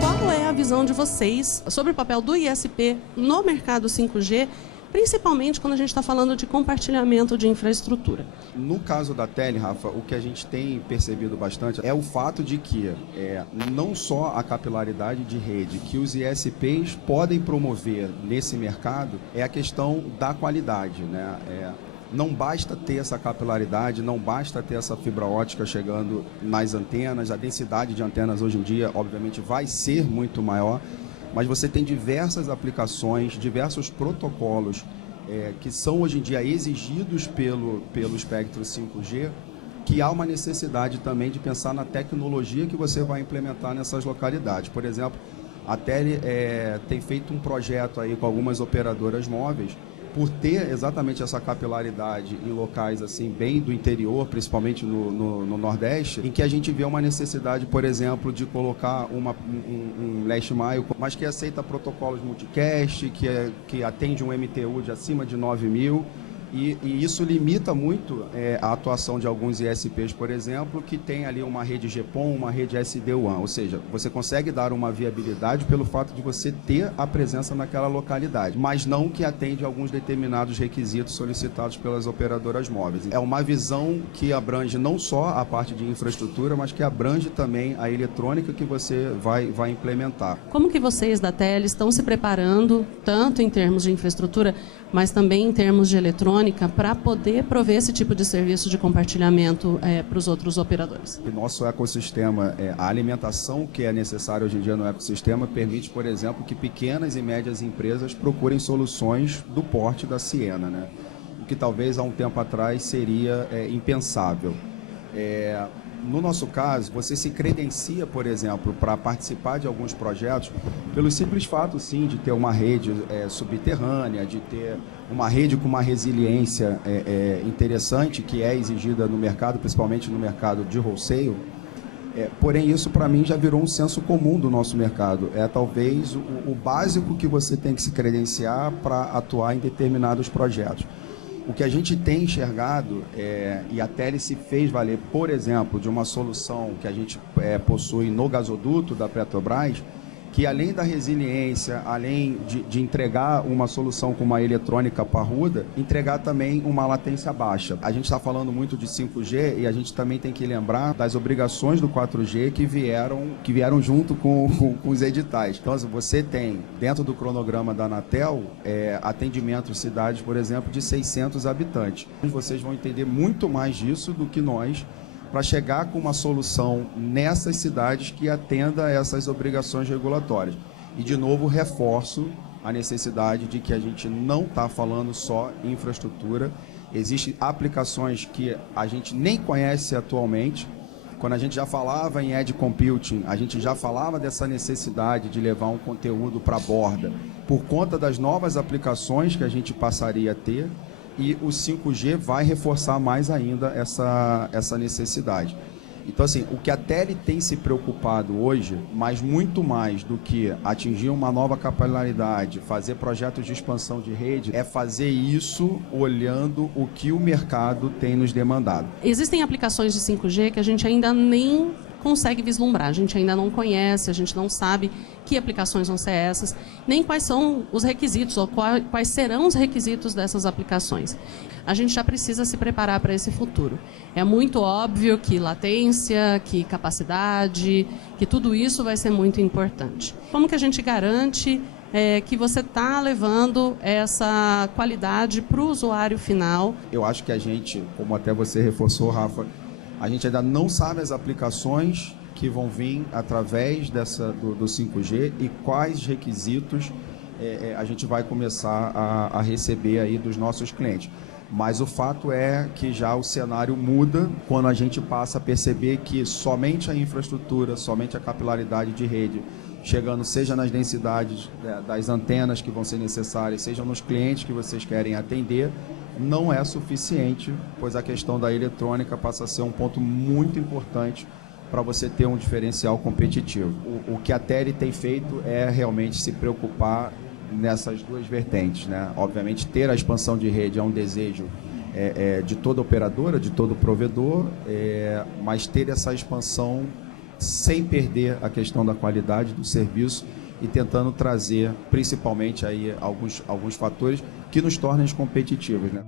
Qual é a visão de vocês sobre o papel do ISP no mercado 5G, principalmente quando a gente está falando de compartilhamento de infraestrutura? No caso da Tele, Rafa, o que a gente tem percebido bastante é o fato de que não só a capilaridade de rede que os ISPs podem promover nesse mercado é a questão da qualidade, né? Não basta ter essa capilaridade, não basta ter essa fibra ótica chegando nas antenas, a densidade de antenas hoje em dia, obviamente, vai ser muito maior, mas você tem diversas aplicações, diversos protocolos que são hoje em dia exigidos pelo espectro 5G, que há uma necessidade também de pensar na tecnologia que você vai implementar nessas localidades. Por exemplo, a Tele tem feito um projeto aí com algumas operadoras móveis, por ter exatamente essa capilaridade em locais assim bem do interior, principalmente no Nordeste, em que a gente vê uma necessidade, por exemplo, de colocar um last mile, mas que aceita protocolos multicast, que atende um MTU de acima de 9.000, e isso limita muito a atuação de alguns ISPs, por exemplo, que tem ali uma rede GPON, uma rede SD-WAN, ou seja, você consegue dar uma viabilidade pelo fato de você ter a presença naquela localidade, mas não que atende a alguns determinados requisitos solicitados pelas operadoras móveis. É uma visão que abrange não só a parte de infraestrutura, mas que abrange também a eletrônica que você vai implementar. Como que vocês da Tele estão se preparando, tanto em termos de infraestrutura, mas também em termos de eletrônica, para poder prover esse tipo de serviço de compartilhamento para os outros operadores? O nosso ecossistema, a alimentação que é necessária hoje em dia no ecossistema permite, por exemplo, que pequenas e médias empresas procurem soluções do porte da Ciena, né? O que talvez há um tempo atrás seria impensável. No nosso caso, você se credencia, por exemplo, para participar de alguns projetos pelo simples fato, sim, de ter uma rede subterrânea, de ter uma rede com uma resiliência interessante que é exigida no mercado, principalmente no mercado de wholesale. Porém, isso para mim já virou um senso comum do nosso mercado. É talvez o básico que você tem que se credenciar para atuar em determinados projetos. O que a gente tem enxergado, e a Tele se fez valer, por exemplo, de uma solução que a gente possui no gasoduto da Petrobras, que além da resiliência, além de entregar uma solução com uma eletrônica parruda, entregar também uma latência baixa. A gente está falando muito de 5G e a gente também tem que lembrar das obrigações do 4G que vieram junto com os editais. Então, você tem, dentro do cronograma da Anatel, atendimento em cidades, por exemplo, de 600 habitantes. Vocês vão entender muito mais disso do que nós, para chegar com uma solução nessas cidades que atenda a essas obrigações regulatórias. E, de novo, reforço a necessidade de que a gente não está falando só em infraestrutura. Existem aplicações que a gente nem conhece atualmente. Quando a gente já falava em edge computing, a gente já falava dessa necessidade de levar um conteúdo para a borda, por conta das novas aplicações que a gente passaria a ter. E o 5G vai reforçar mais ainda essa necessidade. Então, assim, o que a Tele tem se preocupado hoje, mas muito mais do que atingir uma nova capilaridade, fazer projetos de expansão de rede, é fazer isso olhando o que o mercado tem nos demandado. Existem aplicações de 5G que a gente ainda nem consegue vislumbrar, a gente ainda não conhece, a gente não sabe que aplicações vão ser essas, nem quais são os requisitos ou quais serão os requisitos dessas aplicações. A gente já precisa se preparar para esse futuro. É muito óbvio que latência, que capacidade, que tudo isso vai ser muito importante. Como que a gente garante que você está levando essa qualidade para o usuário final? Eu acho que a gente, como até você reforçou, Rafa, a gente ainda não sabe as aplicações que vão vir através do 5G e quais requisitos a gente vai começar a receber aí dos nossos clientes. Mas o fato é que já o cenário muda quando a gente passa a perceber que somente a infraestrutura, somente a capilaridade de rede, chegando seja nas densidades das antenas que vão ser necessárias, seja nos clientes que vocês querem atender, não é suficiente, pois a questão da eletrônica passa a ser um ponto muito importante para você ter um diferencial competitivo. O que a Tele tem feito é realmente se preocupar nessas duas vertentes, né? Obviamente, ter a expansão de rede é um desejo de toda operadora, de todo provedor, mas ter essa expansão sem perder a questão da qualidade do serviço e tentando trazer principalmente aí alguns fatores que nos tornem competitivos, né?